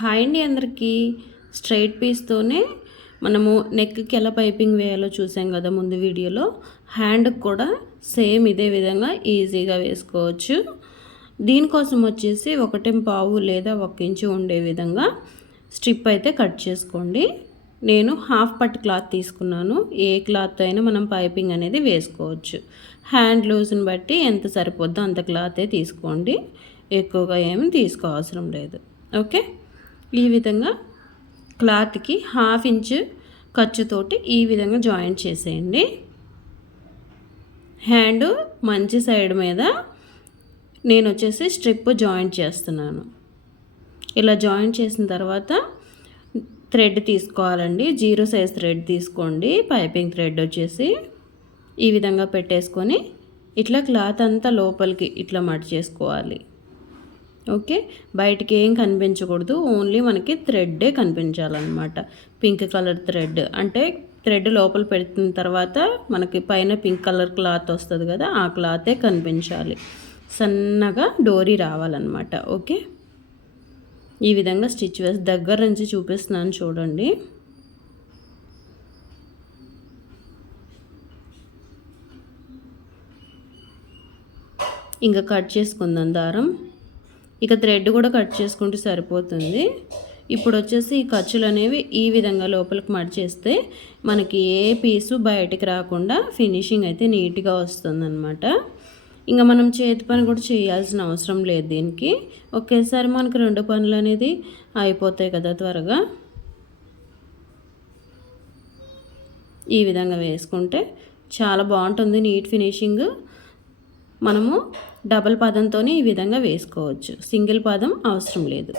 Hi అండి అందరికీ straight పీస్తోనే మనము నెక్కి ఎలా పైపింగ్ వేయాలో చూసాం కదా ముందు వీడియోలో. హ్యాండ్కి కూడా సేమ్ ఇదే విధంగా ఈజీగా వేసుకోవచ్చు. దీనికోసం వచ్చేసి ఒకటి పావు లేదా ఒక ఇంచు ఉండే విధంగా స్ట్రిప్ అయితే కట్ చేసుకోండి. నేను హాఫ్ పట్ క్లాత్ తీసుకున్నాను. ఏ క్లాత్ అయినా మనం పైపింగ్ అనేది వేసుకోవచ్చు. హ్యాండ్ లూజ్ని బట్టి ఎంత సరిపోద్దో అంత క్లాతే తీసుకోండి. ఎక్కువగా ఏమి తీసుకోవసరం లేదు. ఓకే? ఈ విధంగా క్లాత్కి హాఫ్ ఇంచ్ ఖర్చుతోటి ఈ విధంగా జాయింట్ చేసేయండి. హ్యాండ్ మంచి సైడ్ మీద నేను వచ్చేసి స్ట్రిప్ జాయింట్ చేస్తున్నాను. ఇలా జాయింట్ చేసిన తర్వాత థ్రెడ్ తీసుకోవాలండి. జీరో సైజ్ థ్రెడ్ తీసుకోండి. పైపింగ్ థ్రెడ్ వచ్చేసి ఈ విధంగా పెట్టేసుకొని ఇట్లా క్లాత్ అంతా లోపలికి ఇట్లా మడి చేసుకోవాలి ఓకే? బయటికి ఏం కనిపించకూడదు. ఓన్లీ మనకి థ్రెడ్డే కనిపించాలన్నమాట. Pink colour thread. అంటే థ్రెడ్ లోపల పెట్టిన తర్వాత మనకి పైన పింక్ కలర్ క్లాత్ వస్తుంది కదా ఆ క్లాతే కనిపించాలి. సన్నగా డోరీ రావాలన్నమాట. ఓకే? ఈ విధంగా స్టిచ్ వేసి దగ్గర నుంచి చూపిస్తున్నాను చూడండి. ఇంకా కట్ చేసుకుందాం దారం. ఇక థ్రెడ్ కూడా కట్ చేసుకుంటే సరిపోతుంది. ఇప్పుడు వచ్చేసి ఈ ఖర్చులు అనేవి ఈ విధంగా లోపలికి మడిచేస్తే మనకి ఏ పీసు బయటికి రాకుండా ఫినిషింగ్ అయితే నీట్గా వస్తుందన్నమాట. ఇంకా మనం చేతి పని కూడా చేయాల్సిన అవసరం లేదు దీనికి. ఒకేసారి మనకు రెండు పనులు అనేది అయిపోతాయి కదా త్వరగా. ఈ విధంగా వేసుకుంటే చాలా బాగుంటుంది నీట్ ఫినిషింగ్ మనము డబల్ పదంతో ఈ విధంగా వేసుకోవచ్చు. సింగిల్ పదం అవసరం లేదు.